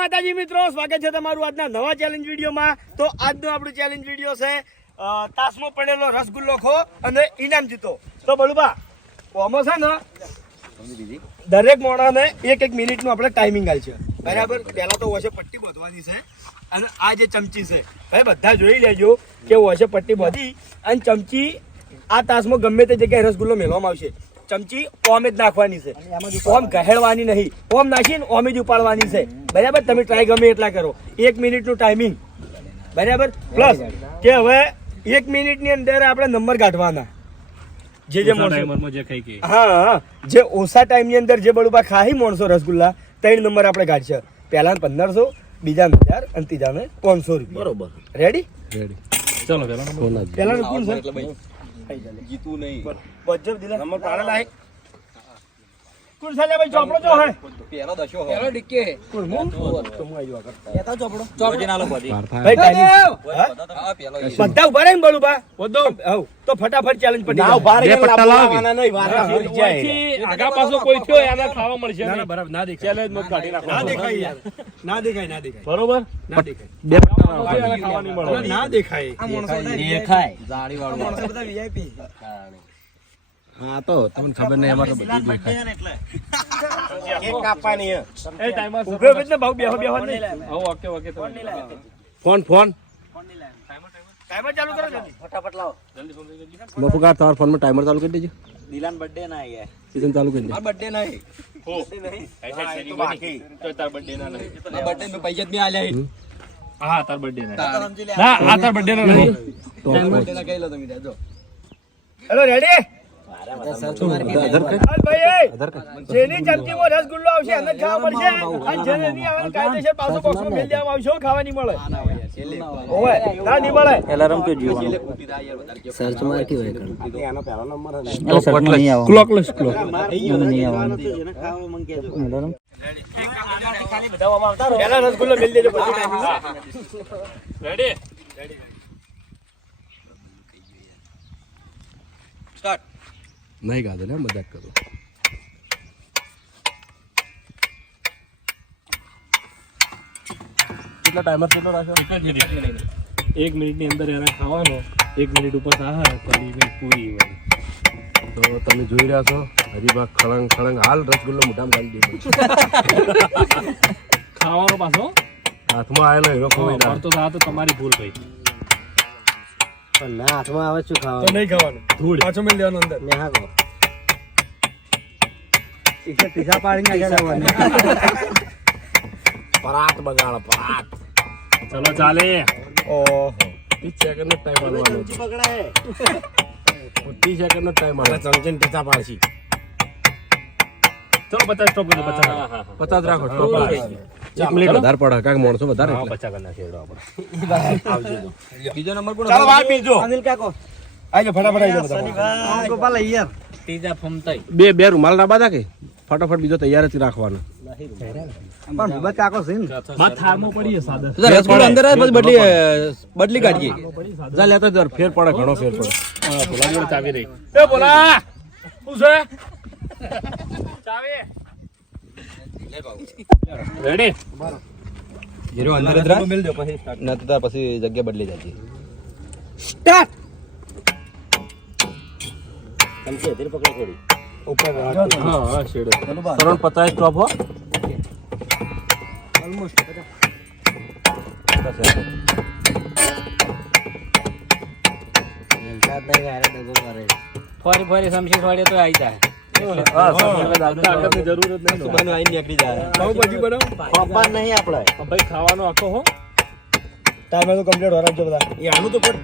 માતાજી મિત્રો, સ્વાગત છે તમારું આજના નવા ચેલેન્જ વિડીયોમાં. તો આજનો આપણું ચેલેન્જ વિડીયો છે તાસમાં પડેલો રસગુલ્લો ખો અને ઇનામ જીતો. તો બળુબા ઓમો છે ને દરેક મોણાને એક મિનિટનું આપણે ટાઈમિંગ આલ છે, બરાબર. પહેલા તો વચ્ચે પટ્ટી બાંધવાની છે અને આ જે ચમચી છે ભાઈ બધા જોઈ લેજો કે વચ્ચે પટ્ટી બાંધી અને ચમચી આ તાસમાં ગમે તે જગ્યાએ રસગુલ્લો મેળવામાં આવશે. ચમચી ઓમ જ નાખવાની છે, ઓમ ગહેડવાની નહીં. ઓમ નાખીને ઓમ જ ઉપાડવાની છે, બરાબર. તમે ટ્રાય ગમે એટલા કરો. 1 મિનિટનું ટાઈમિંગ, બરાબર. પ્લસ કે હવે 1 મિનિટની અંદર આપણે નંબર કાઢવાના. જે જે ઓછા ટાઈમની અંદર જે બળુબા ખાહી માણસો રસગુલ્લા 3 નંબર આપણે કાઢશે. પહેલા 1500, બીજા 1000 અને ત્રીજાને 500 રૂપિયા. બરોબર. રેડી? રેડી. ચલો પહેલા કોણ છે? જીતું નહીં બજબ દિલા નંબર પાડે લાય કોણ છે લે ભાઈ? ચોપડો જો હે પેલો દશો હે પેલો ડિકે કોણ હું તો હું આયો કરતા એતા ચોપડો જે નાલો બધી ભાઈ ટાઈમિંગ હા પેલો બધા ઉભા રહે બળુબા બધો આવ તો ફટાફટ ચેલેન્જ પડી ના ઉભા રહે લાવવાના નહીં વારા ફરી જાય. આગા પાછો કોઈ થયો એને ખાવા મળશે. ના બરાબર ના દેખાય. ચેલેન્જ મત કાઢી નાખો. ના દેખાય યાર, ના દેખાય બરોબર. ના દેખાય બે પટ્ટા ખાવાની મળે. ના દેખાય આ માણસો દેખાય જાળી વાળો માણસો બધા વીઆઈપી. હા તો તમને ખબર નહીં અમારે બધું દેખાય એટલે કેક કાપવાની હે. એ ટાઈમ ઉભે ઉભે ને ભાવ બેહો બેહો નહીં. હા ઓકે ઓકે તો ફોન નહીં લાય. ટાઈમર ચાલુ કરો જલ્દી ફટાફટ લાવો જલ્દી ફોન કરી દેજો. મફુકા તમારા ફોન માં ટાઈમર ચાલુ કરી દેજો. દિલાન બર્થડે ના આયા સીઝન ચાલુ કરી દે. આ બર્થડે નહીં હો નહીં આ તો બાકી તો તાર બર્થડે ના નહીં. આ બર્થડે મે પૈસા જ મે આલ્યા હે. હા તાર બર્થડે ના ના આ તાર બર્થડે ના નહીં. તો બર્થડે ના કહી લો તમે દેજો. Hello ready? જેની ચમચીમાં રસગુલ્લો આવશે એને ખાવા મળશે અને જેને નહીં આવે કાયદેસર પાછો બોક્સમાં મેલ દેવામાં આવશે. ખાવા નહીં મળે. ઓય ના નહીં મળે. એલાર્મ તો જીવો સર્ચ માર કે હોય આનો પહેલો નંબર હે એટલે સર્ચ માં નહીં આવે. ક્લોક નહીં આવવાનું જેને ખાવા મંગ કેજો. એલાર્મ ખાલી બધામાં આવતા રહો. પહેલા રસગુલ્લો મેલ દેજો પછી ટાઈમિંગ. Ready start. નહીં ગાધો ને મજાક કરો. કેટલા ટાઈમર કેટલો રાખ્યો? 1 મિનિટની અંદર એને ખાવાનો. 1 મિનિટ ઉપર આહાર કરી પૂરી હોય. તો તમે જોઈ રહ્યા છો હરીબા ખળંગ ખળંગ હાલ રસગુલ્લો મોઢામાં ગાલી દીધો. ખાવાનો પાછો હાથમાં આવેલો હીરો ખોઈ તો આ તો તમારી ભૂલ ભાઈ. ના હાથમાં આવે શું ખાવાનું? તો નહીં ખાવાનું. ધૂળ પાછો મેલ દેવાનો અંદર. ને હા કો ઇસે પીઝા પાડીને જવાનું. પરાત બગાડ પરાત. ચલો ચાલે. ઓહો 30 સેકન્ડનો ટાઈમ આલવાનો. પકડાય 30 સેકન્ડનો ટાઈમ આલે. ચમચીને પીઝા પાડશી. ચલો 50 સ્ટોપ કરો. 50 રાખો સ્ટોપ. 1 મિનિટ વધારે પડે કાક માણસો વધારે. 50 કરી નાખીએ આપણે. આવજો બીજો નંબર કોણ? ચાલો વાર બીજો અનિલ કાકો આજો ફટાફટ આજો બધા. ગોપાલ યાર ત્રીજા ફોર્મ થઈ બે રૂમાલ ના બાદા કે ફટાફટ બીજો તૈયાર જ રાખવાનો. પણ વિબત કાકો છે ને બાત થારમાં પડી છે સાદા રસગુલ્લા અંદર જ બદલી કાઢીએ. જા લેતો દર ફેર પડે ઘણો ફેર પડે. હા બોલા જોડે ચાવી રહી. એ બોલા શું છે ચાવી લે બાબુ. રેડી જીરો અંદર જ રાખ મેલ દો પછી સ્ટાર્ટ ન તો પછી જગ્યા બદલી જાય. સ્ટાર્ટ. ચમચી ધીરે પકડો થોડી ઉપર. હા શેડો 50 સ્ટોપ હો. ઓલમોસ્ટ 50 ફરી સમસી છોડે તો આવી જાય. હા સમસી જરૂર જ નહીં. સુબાનો આઈ નીકળી જાય. પાવ ભાજી બનાવ પાપા નહીં આપણે ભાઈ ખાવાનો આખો હો. ટાઈમ તો કમ્પ્લીટ હો રાખજો બધા. એ આનું તો પણ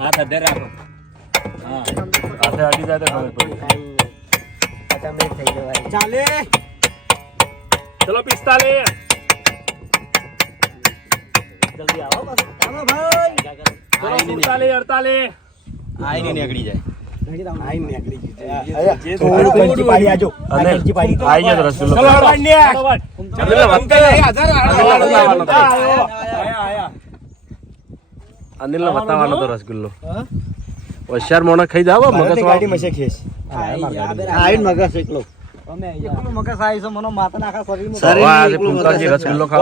હાથ અધે રાખો. હા હાથે અડી જાય તો ખબર પડી. 50 મિનિટ થઈ જવાય. ચાલે ચલો 45 જલ્દી આવો બસ. ચાલો ભાઈ ચલો 48 આઈ ને નીકળી જાય. આઈ નીકળી જાય. થોડું કંચી પાડી આજો. કંચી પાડી આઈ જાય રસગુલ્લો. ચલો અનિલ બતાવવાનો તો રસગુલ્લો. હોશિયાર મોણા ખાઈ જાવ મગજ વાળી મશે ખેસ. આઈ મગજ એકલો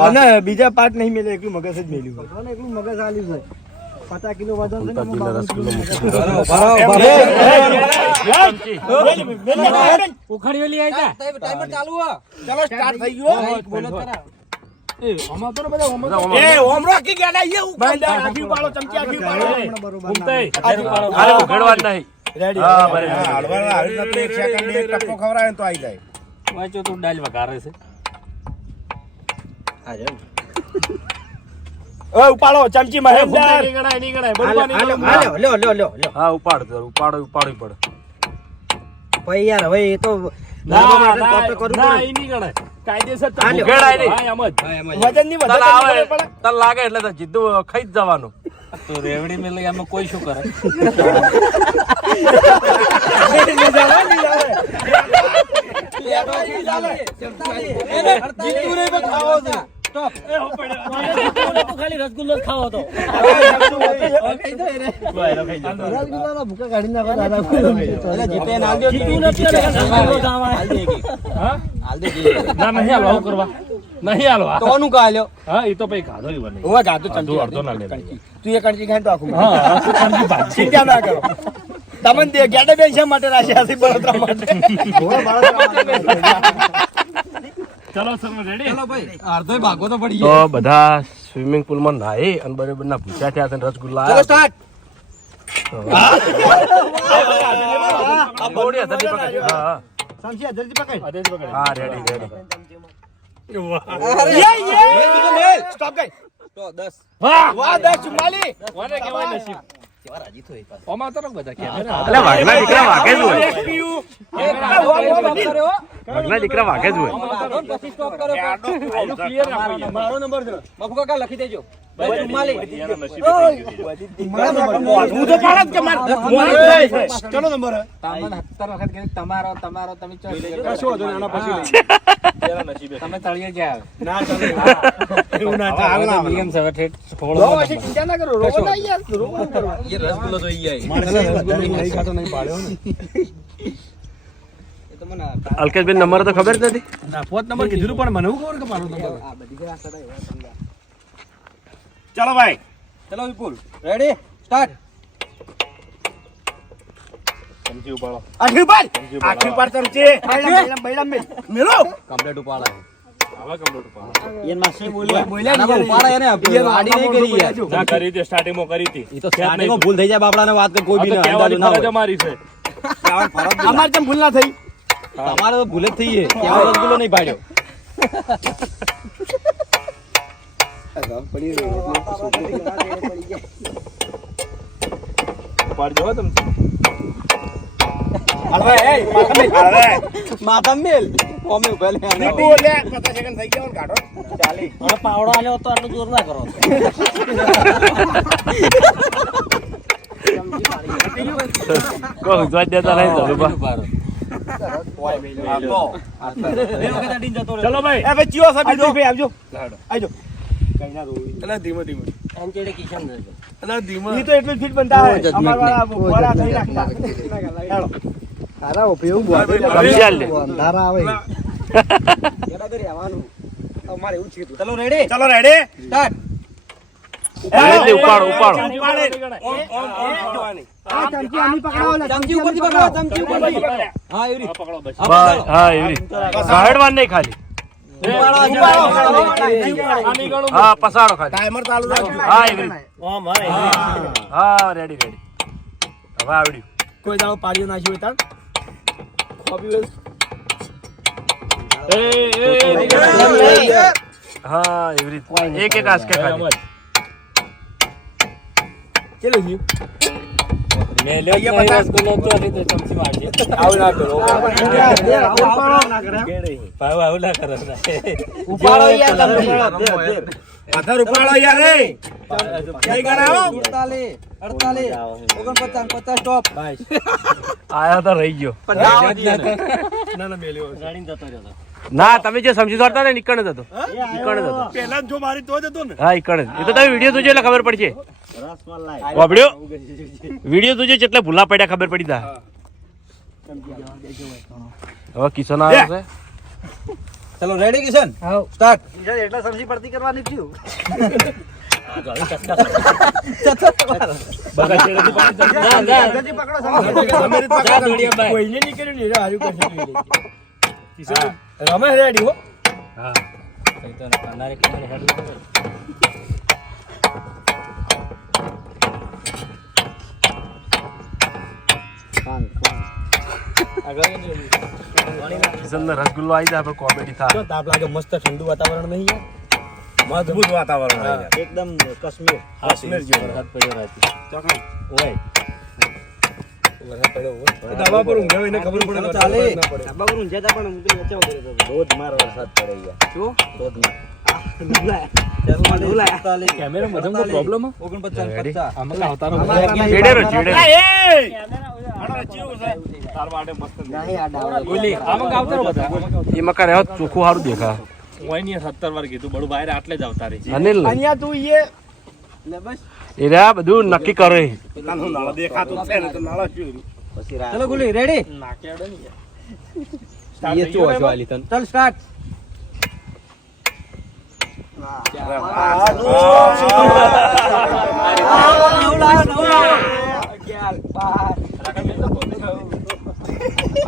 અને બીજા પાર્ટ નહીં મેલે, એકલું મગજ જ મેલ્યું. 50 કિલો વજન છે ને ઉખાડી લઈ આવી ટાઈમર ચાલુ હો. ચલો સ્ટાર્ટ થઈ ગયો. બોલો ખરા એ ઓમા તો બધા ઓમા એ ઓમ રોકી ગયા ના એ ઉખાડી આખી પાડો ચમચી આખી પાડો ઘૂમતાઈ અરે ઉઘડવા જ નહીં રેડી. હા બરાબર હળવાના આવી નથી. 1 સેકન્ડ એક ટપકો ખવરાય તો આવી જાય. વાંચો તો ડાલ વઘારે છે. આ જો ઓય ઉપાડો ચમચી માં હે ગણાય નહીં ગણાય બોલવા નહીં. લ્યો હા ઉપાડ ઉપાડી પડે ભાઈ યાર. હવે એ તો ના ઈ નહીં ગણાય કાયદેસર ઉઘેડાય નહીં. હા એમ જ વજન ની વધારે પડે તલ લાગે એટલે તો જીદ્દું ખાઈ જ જવાનું. તો રેવડી મે લઈ આમાં કોઈ શું કરે જીદ્દું રે ખાવો છે. સ્ટોપ એ હો પડ્યો તો ખાલી રસગુલ્લો જ ખાવો તો રસગુલ્લાનો ભૂકા કાઢી નાખો દાદા. એટલે જીતે ના દો જીતું નથી રસગુલ્લો ખાવા હાલ દે હા હાલ દે ના નહીં હાલવા કરવા નહીં હાલવા તો કોનું કાલ્યો. હા એ તો ભાઈ ગાધો ઈ બને હું ગાધો ચમચી અડધો ના લે તું એ કણકી ખાય તો આખું હા કણકી ભાજી ચિંતા ના કરો. તમને દે ગેડે બેન શા માટે રાશિ હસી બળતરા માટે ચલો સર રેડી. ચલો ભાઈ અડધો ભાગો તો પડી ગયો. તો બધા સ્વિમિંગ પુલ માં નાહી અને બરાબર ના ભૂખ્યા થયા છે રસગુલ્લા. ચલો સ્ટાર્ટ. આ બોડી હદરી પકડ. હા સમજી હદરી પકડ. હા રેડી સ્ટોપ ગઈ તો 10 વાહ વાહ 10 44 કોને કહેવાય નસીબ કેવા રાજી થોય પાસ ઓમાં તો બધા કે એટલે વાગના દીકરા વાગે જ હોય. વાગના દીકરા વાગે જ હોય. પછી સ્ટોપ કરો આનું ક્લિયર રાખો. મારો નંબર છે બાપુ કાકા લખી દેજો ભાઈ 44 હું તો પાડત કે માર ચલો નંબર તમને 70 વખત કે તમારો તમે કશો હતો આના પછી લઈ તેરા નસીબે તમે તળિયે ગયા ના ચાલે એવું ના ચાલે નિયમ છે ઠેઠ થોડો લો પછી ચિંતા ના કરો રોવો ના યાર રોવો ના કરો. એ રસગુલ્લો તો ઈ આય મારે રસગુલ્લો નહીં ખાતો નહીં પાડ્યો ને એ તો મને અલ્કેશભાઈ નંબર તો ખબર જ નથી ના ફોન નંબર કીધું પણ મને હું ખબર કે મારો નંબર આ બધી જરા સડાય સમજા. ચલો ભાઈ ચલો વિપુલ રેડી સ્ટાર્ટ. ચમચી ઉપાડો આખી ઉપર ચમચી બૈરામ મેલો કમ્પ્લીટ ઉપાડા હવે કમ્પ્લીટ ઉપાડા યન માસે બોલ્યા ના ઉપાડા એને અભી આડી નહીં કરી યાર ના કરી દે સ્ટાર્ટિંગ માં કરી હતી. ઈ તો સ્ટાર્ટિંગ માં ભૂલ થઈ જાય બાપડાને વાત કર કોઈ બી ના અંદાજો ના હોય. અમારી છે અમાર કેમ ભૂલ ના થઈ તમારે તો ભૂલ જ થઈ છે ત્યાં રસગુલ્લો નહીં પાડ્યો. પડી રહ્યો પાડજો તમે અરે એ માથા મેલ ઓમે ઉભેલે આને બોલે 50 સેકન્ડ થઈ ગયા કાઢો ચાલે હવે પાવડો આલ્યો તો આટલું જોર ના કરો. કોઈ જોઈ દેતા નહીં તો ચલો ભાઈ એ ચિયો સાહેબ ભાઈ આવજો આવજો કઈ ના રોઈ એટલે ધીમે ધીમે એમ ચેડે કિશન રહેજો એટલે ધીમે ઈ તો એટલું ફિટ બનતા હોય અમાર વાળા બોરા થઈ રાખતા હેલો તારા ઉપયોગ બોલ સમજાલ લે અંધારા આવે કેડા કરી આવવાનું અમારે એવું છે. ચલો રેડી સ્ટાર્ટ. ઉપાડો ઓમ આ ચમચી આની પકડાવો ને ચમચી ઉપરથી પકડાવો ચમચી ઉપરથી હા એવી પકડો બસ હા એવી સાઈડવાન નહીં ખાલી હા પસાડો ખાલી ટાઈમર ચાલુ રાખજો. હા એવી ઓમ હા રેડી હવે આવડ્યું. કોઈ દાડો પાડ્યો નાખ્યો તાર કોપી હા એવી રીતે એક એક આસ્કે ખાલી ચલો જી મે લે રસગુલ્લો તો લીધો ચમચી મારજે આવ ના કરો આવ ના કરો ઉપાડો યાર આધાર ઉપાડો યાર એ કઈ કરાવો 48 49 સ્ટોપ આયા તો રહી ગયો ના મેલ્યો ગાડી જતો રહ્યો ના તમે જે સમજી દોડતા ને નીકળ જતો પહેલા જો મારી તો જતો ને હા નીકળ એ તો તમે વિડિયો જોજો એટલે ખબર પડશે. વાપડ્યો વિડિયો જોજો એટલે ભૂલા પડ્યા ખબર પડી તા હવે કિશન આવ્યો છે. ચલો રેડી કિશન હા સ્ટાર્ટ એટલા સમજી પડતી કરવાની થયું કોઈને નહીં કર્યું ને એ હારું કરશે લઈ લેજે. રમેશ રેડી હો. કિશનને રસગુલ્લો આવી જાય, કોમેડી થાય. જો તાપ લાગે, મસ્ત ઠંડુ વાતાવરણ નહીં યાર. અદ્ભુત વાતાવરણ હા. એકદમ કાશ્મીર કાશ્મીર જેવું. વરસાદ પડ્યો રાતે. ઓય વરસાદ પડ્યો હોય. એ ધાબા પર ઊંઘ્યા હોય એને ખબર પડે વરસાદ ચાલે ના પડે. ધાબા પર ઊંઘ્યા તા પણ હું તો વચ્ચે ઉભો રહ્યો હતો. ધોધમાર વરસાદ પડે યાર શું ધોધમાર કેમેરા માં પ્રોબ્લેમ 49 આમાં અવતારો આમાં ચેડેરો ચેડેરો નહીં આ ડાળો. બોલી આમાં અવતારો બધા એમાં કરે ચોખ્ખું સારું દેખા. કોઈ નહીં 17 વાર કીધું બડું બહાર આટલે જ આવતા રહી અનિલ અહીંયા તું ઈએ લે બસ એ રહ્યા બધું નક્કી કરે. પછી રાત ચલો ગુલી રેડી એ ચો વાલી તન ચલ સ્ટાર્ટ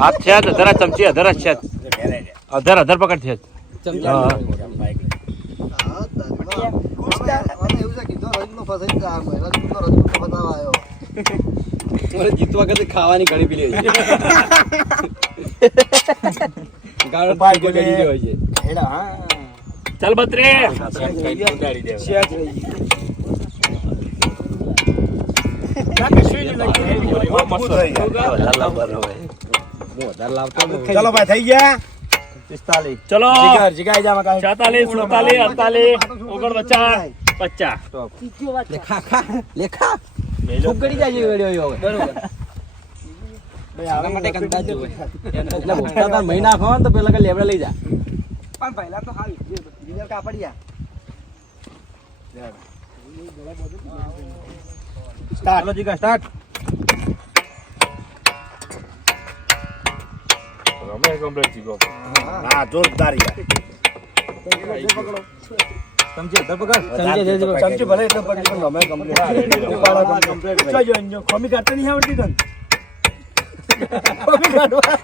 હાથ છે અધર ચમચી અધર છે અધર અધર પકડ છે. હા. જીતવા કરતા ખાવાની ઘડી પી લેવી ગાળો પાય પાઈ કરી દેવા છે હેડા હા ચાલ બત્રે શેક રહી ગઈ. ના કશું નહીં લાગી. વધારે લાવતો ચલો ભાઈ થઈ ગયા. 45 ચલો જીગર જીગાઈ જા મકા. 47 47 48 49 50 લેખા ખા લેખા ખૂબ કરી જાય છે વેડિયો હવે બરોબર આના માટે કંદા જ હોય એટલે ભોગતા તાર મહિના ખાવ ને તો પેલા કે લેબડા લઈ જા પણ પહેલા તો હાલ જીગર કાપડિયા સ્ટાર્ટ. ચલો જીગર સ્ટાર્ટ સમજી અધર પકડ ચમચી ભલે એટલે પકડી પણ રમે કમ્પ્લીટ. ઉપાડો કમ્પ્લીટ. જોજો અંજો ખોમી કાઢતા નહીં આવડતી તને. ખોમી કાઢવા.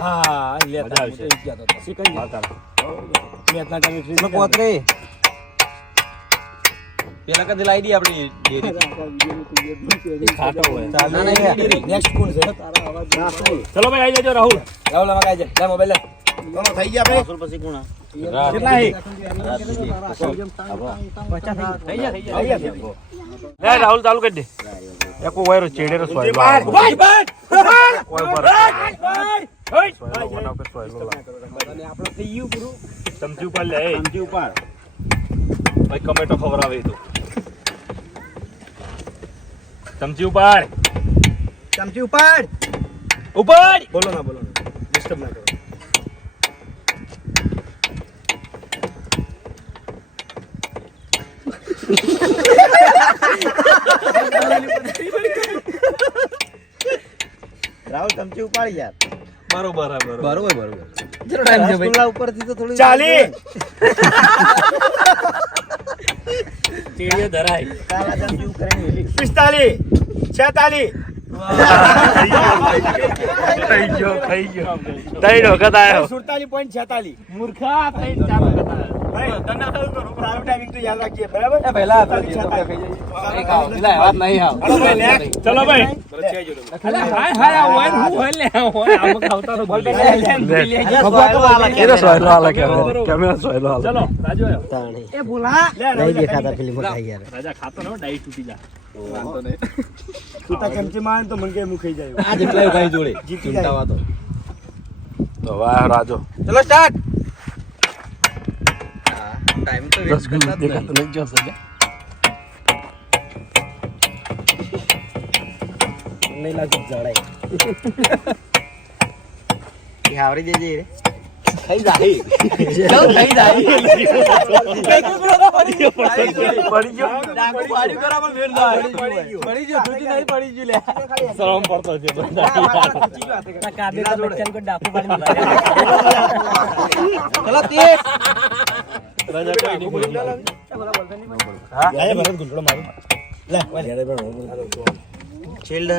હા લેતા આવશે. મેચના ટાઈમે ફ્રી પોતરે પેલા કદી લાવી દી આપણી ડેરી ખાટો હોય ના ના ડેરી નેક્સ્ટ કોણ છે? ચલો ભાઈ આવી જજો રાહુલ રાહુલ આમાં કાઈ છે. લે મોબાઈલ લે. ચલો થઈ ગયા ભાઈ. પછી કોણ કેટલા હે? થઈ ગયા થઈ ગયા. લે રાહુલ ચાલુ કરી દે. એક વાયરો ચેડેરો સ્વાય ભાઈ ભાઈ કોઈ પર ભાઈ બનાવ કે સ્વાય લો. આપણે થઈ ગયું પૂરું. ચમચી ઉપર લે સમજી ઉપર ભાઈ કમેટો ખવડાવે તો ચમચી ઉપર ચમચી ઉપર ઉપર બોલો ના ડિસ્ટર્બ ના કરો. રાહુલ ચમચી ઉપાડી યાર બરોબર બરોબર જરો ટાઈમ છે ભાઈ રસગુલ્લા ઉપરથી તો થોડી 40 ચીડીએ ધરાય કાલા ચમચી ઉકળીને 45 થઈ ગયો ત્રણ વખત આવ્યો. 47.46 મૂર્ખા થઈ ચાલુ કરતા ભાઈ તને કહું તો સારું ટાઈમિંગ તો યાદ રાખજે બરાબર. એ પહેલા આપણે જે તો ખાઈ જઈએ એક આવ પેલા વાત નહીં આવ હાલો ભાઈ next. ચલો ભાઈ લે. હાય હાય આ હોય હું હોય લે હોય આમ ખાવતા તો બોલ એ તો સ્વાયલો આલા કેમેરા સ્વાયલો આલા. ચલો રાજુ આવ્યો એ ભૂલા લે, લે, લે. ફિલ્મ ખાઈ યાર રાજા ખાતો ને ડાઈ તૂટી જા તું તાર ચમચી માં તો મને કે હું ખાઈ જાય. આ જેટલા ખાઈ જોડે જીતી જાય. ચૂંટાવા તો તો વાહ રાજો ચલો સ્ટાર્ટ ટાઈમ તો વેસ્ટ રસગુલ્લો કરતા જ દેખાતો નહીં. નહીં જોશે. નહીં લાગતું જડાય. એ આવરી દેજે રે થઈ જાય ચલ થઈ જાય પડી ગયો ડાકુ પાડી કરા પણ ફેર ના પડી ગયો છૂટી નહીં પડી ગયું લે શરમ પડતો છે કાબે તો બચ્ચન કો ડાકુ પાડી ચલો 30 આયા ભરત ગુંડળો મારું લે શિલ્ડ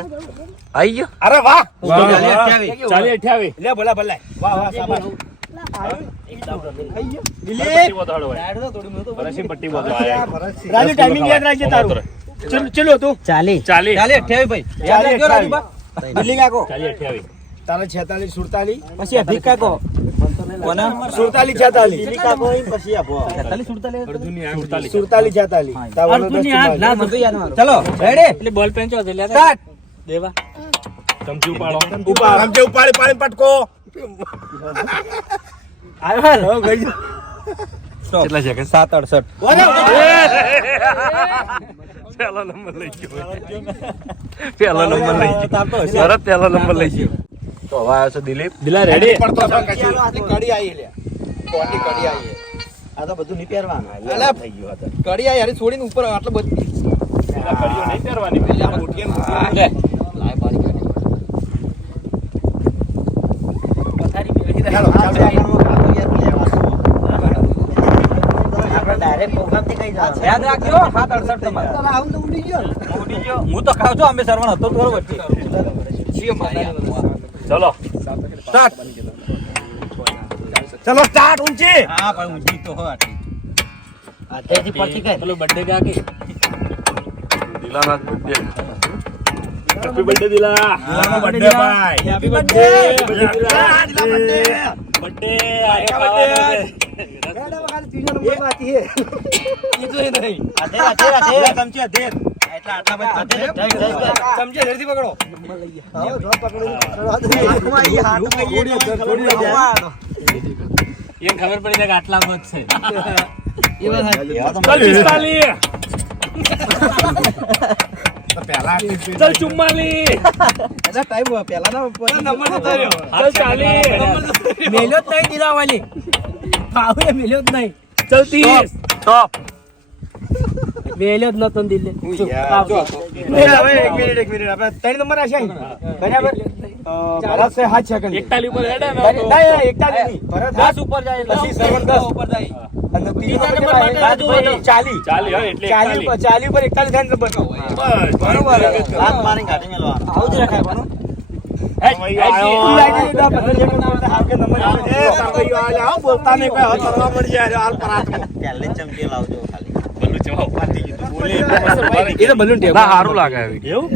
આઈ ગયો અરે વાહ ચાલી 28 ચાલી 28 લે ભલા ભલા વાહ વાહ શાબાશ પટ્ટી બોધાડો હોય બરસી પટ્ટી બોધો આયા રાજુ ટાઈમિંગ યાદ રાખજે તારું ચલો તું 40 ચાલી ચાલી 28 ભાઈ યાદ રાખજો રાજુબા દિલ્હી કાકો ચાલી 28 તારા 46 47 પછી અભિક કાકો કોના 47 46 દિલ્હી કાકો હોય ને પછી આપો 47 47 46 અર્જુનની હાથ ના મને યાદ મારો ચલો રેડી એટલે બોલ પેન ચો લે સ્ટાર્ટ દેવા ચમચી ઉપાડો ઉપાડ સમજે ઉપાડી પાડી પટકો આવ્યો હો ગઈ કેટલા સેકન્ડ 7:68 પહેલો નંબર લઈ ગયો પહેલો નંબર લઈ ગયો ભરત પહેલો નંબર લઈ ગયો તો હવે આવ્યો છે દિલીપ દિલા રેડી પડતો તો કશું કડી આવી લે કોટી કડી આવી આ તો બધું નહીં પહેરવાનું અલા, થઈ ગયું આ તો. કડી આવી યાર છોડીને ઉપર આટલો બધો કડીઓ નહીં પહેરવાની લે ચાલો ચાલો આપણે ડાયરેક્ટ પ્રોગ્રામથી કઈ જવાનું. યાદ રાખજો 7:68 તમારે ઉડી ગયો હું તો ખાવ છું અમે સરવણ હતો થોડો વચ્ચે ચલો સ્ટાર્ટ ચલો સ્ટાર્ટ ઊંચી હા પણ ઊંચી તો હો આટલી હાથેથી પડતી કઈ? પેલો બર્થડે કા કે દિલાના બર્થડે હેપી બર્થડે દિલા દિલાનો બર્થડે ભાઈ હેપી બર્થડે બર્થડે બર્થડે આયા હાથે, ચમચી હાથે. એટલા આટલા બધા હાથે. સમજે ધરતી પકડો હાથમાં ઈ હાથમાં ઈ થોડી જાય. એમ ખબર પડી જાય કે આટલા મત છે ચલ 45 પહેલા ચલ 44 ટાઈમ પહેલાનો નંબર તો થયો ચલ 40 મેલ્યો જ નહીં દિલાવાલી ભાવે મેલ્યો જ નહીં ચલ 30 સ્ટોપ મેલ્યો જ નતો દિલે હવે એક મિનિટ આપણે 3 નંબર આશે બરાબર ભરત છે 7 સેકન્ડ 41 ઉપર હેડે ને નહીં 41 નહીં ભરત 10 ઉપર જાય પછી સરવણ 10 ઉપર જાય અને ત્રીજો નંબર માટે રાજુ ભાઈ. 40 40 હોય એટલે 40 ઉપર 41 થાય નંબર બસ બરોબર હાથ મારીને કાઢી મેલવાનો. આવું જ રખાય પણ પહેલી જ ચમચી લાવજો ખાલી. બલ્લુ ચવાવ એ તો બલૂન ટેપ ના સારું લાગે એવું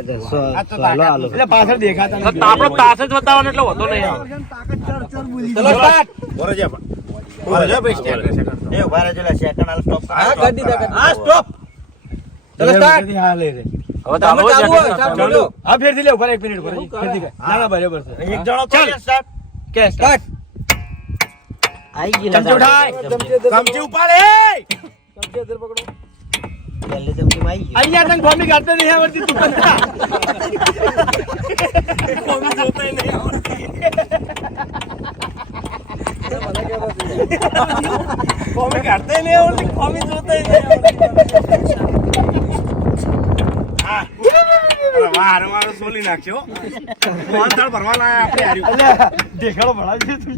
એટલે પાછળ દેખાતા નથી. આપણો તાસ જ બતાવવાનો એટલે વધો નહીં આવે ચલો સ્ટાર્ટ એ ઉભા રહેજો લે, સેકન્ડ હાલ સ્ટોપ કરો. હા કરી દીધા હા સ્ટોપ ચલો સ્ટાર્ટ હવે ચાલુ ચાલુ હોય, હોય ચાલુ. હા ફેરથી લે ઉપર 1 મિનિટ ઉપર ફેરથી કર. ના ના બરાબર છે એક જણો કરે સ્ટાર્ટ. કે સ્ટાર્ટ આઈ ગયું ચમચી ઉઠાય ચમચી ઉપાડે પહેલી ચમચીમાં આઈ ગયું. અહીંયા તને કોમી કાઢતો નહીં આવડતી તું પણ કોમી જોતાય નહીં આવડતી કોમી કાઢતાય નહીં આવડતી કોમી જોતાય નહીં વારો સોલી નાખ્યો કોણ તાળ ભરવા લાયા આપણે હાર્યું દેખાડો ભણાવજે તું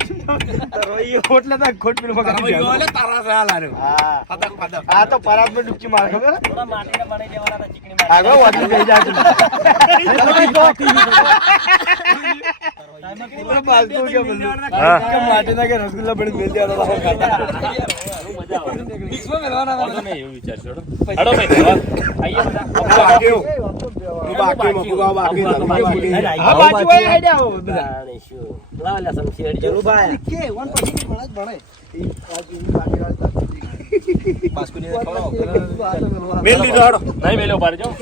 એટલે તો ખોટ પીલું મગાવી એટલે તારા સાલ હાર્યો આ તો પરાતમાં ડૂબકી મારે ખબર આગળ વાટી જઈ જાય માટીના કે રસગુલ્લા બની મેલ દેવાનો એવું વિચારશો હેડો ભાઈ આઈએ નહીં મેલ્યો બાર જાઓ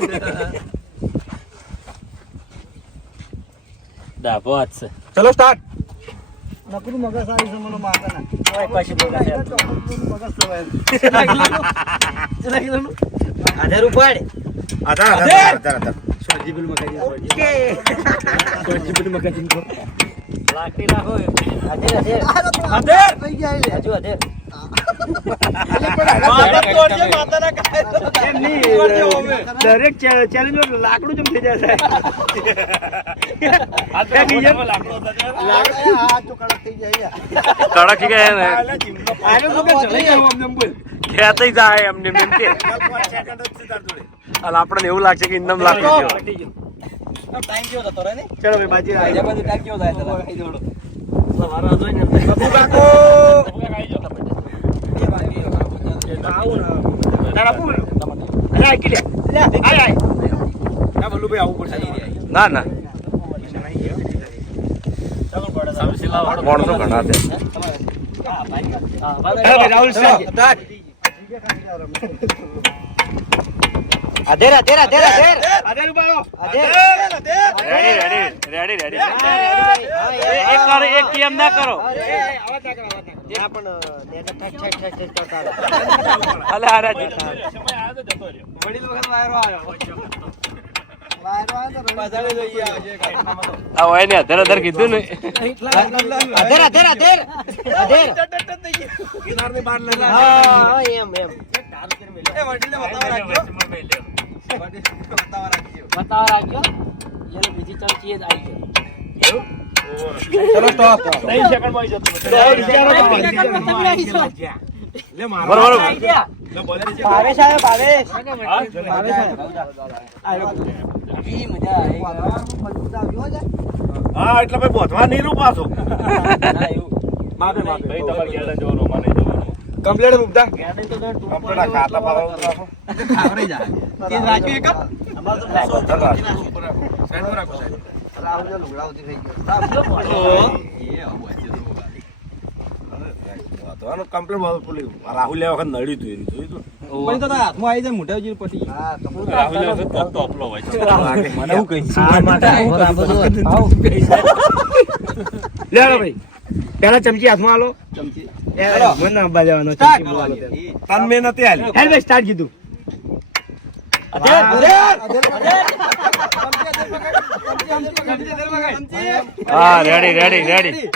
ડાબો હાથ છે ચલો સ્ટાર્ટ હાથે ઉપાડ. હજુ અધેર. દરેક ચેલેન્જ લાકડું જેમ થઈ જાય કડક ગયા ને ખેતી જાય એમને એમ કે આપણને એવું લાગશે કે ઇન્દમ લાગતું ટાઈમ કેવો થતો રહે ને ચલો ભાઈ બાજી આજે બધું ટાઈમ કેવો થાય તને? ના ના માણસો ઘણા છે રાહુલ અધેર અધેર અધેર અધેર રેડી રેડી રેડી એક કરો એક કેમ ના કરો અલે હારા જી આ હોય ને અધર અધર કીધું ને અધેર અધેર અધેર અધેર હા એમ એમ બતાવા રાખજો એનો બીજી ચમચી જ આવી ગયો ચલો તો બરોબર ભાવેશ આવ્યો ભાવેશ હા એટલે ભાઈ બોધવા નીરું પાછો કમ્પ્લેટ મુકતા રાહુલ લેવા વખત નડ્યું હતું હાથમાં આવી જાય મોટા પટી મને હું કહીશ લે ભાઈ પેલા ચમચી હાથમાં આલો ચમચી મને ના બાજવાનો ચમચી બોલાલો તન મેં નથી આલી હેલ ભાઈ સ્ટાર્ટ કીધું હા રેડી રેડી રેડી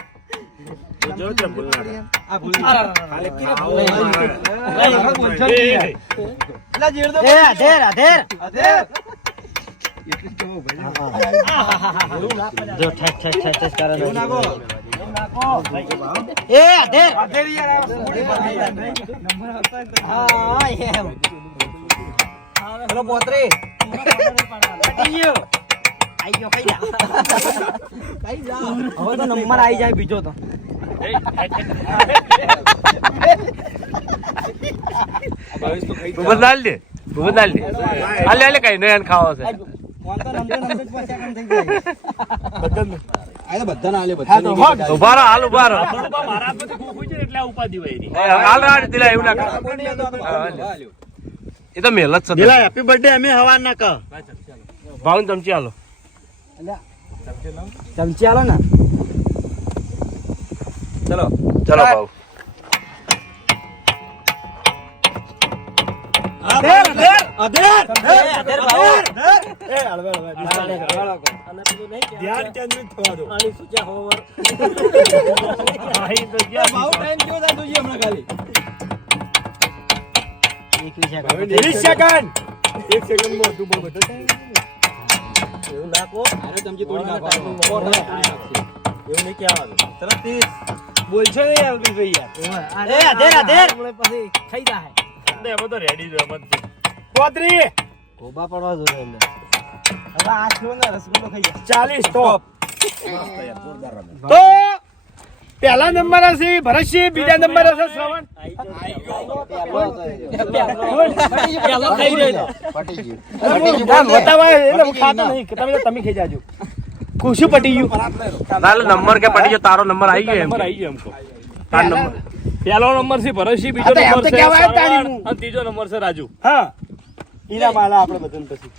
અધેર અધેર જો ઠક ઠક ઠક ઠક કરે એ અધેર હા એમ હેલો પોત્રી પટી ગયો આઈ ગયો ખાઈ જા હવે તો નંબર આવી જાય બીજો તો બદલાલ દે બદલાલ દે આલે આલે કઈ નયન ખાવો છે બધાને આલે બધા ઉભા રહો હાલ ઉભા રહો હાલ રાડ દિલા એવું ના કર એ તો મેલ જ છે દિલા હેપી બર્થડે અમે હવા ના કહ ભાવન ચમચી હાલો ચમચી આલો ને ચલો ચલો ભાવ અધેર અધેર અધેર ભાવ એ હળવે હળવે ધ્યાન કેન્દ્રિત થવા દો આની સૂચા હોવર ભાવ ટાઈમ કેવો થાય તુજી હમણાં ખાલી 20 સેકન્ડ 1 સેકન્ડ માં તું બોલ બેટા એવું નાખો આરે ચમચી તોડી નાખો એવું નહીં કહેવાનું ચલો 30 બોલશો નહીં અલ્પેશ ભાઈ યાર એ અધેર અધેર પછી ખાઈ જાય પોત્રી ગોબા પડવા જોઈએ એટલે હવે આ છો ને રસગુલ્લો ખાઈ જાય 40 સ્ટોપ તો પહેલા નંબર હશે ભરતસિંહ બીજા નંબર હશે શ્રવણ બતાવાય એટલે હું ખાતો નહીં કે તમે ખાઈ જાજો કુશું પટી ગયું નાલે નંબર કે પડી ગયો તારો નંબર આવી ગયો એમ તાર નંબર પહેલો નંબર છે ભરતસિંહ, બીજો આ તો એમ નંબર તો છે કહેવાય જ શ્રવણ, તારી અને ત્રીજો નંબર છે રાજુ. હા ઈના માલા આપણે બધાને પછી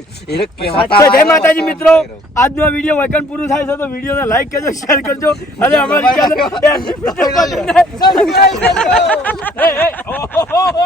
તો જય માતાજી મિત્રો, આજનો વિડીયો વૈકન પૂરું થાય છે તો વિડીયોને લાઈક કરજો, શેર કરજો અને અમારી ચેનલ ઓહો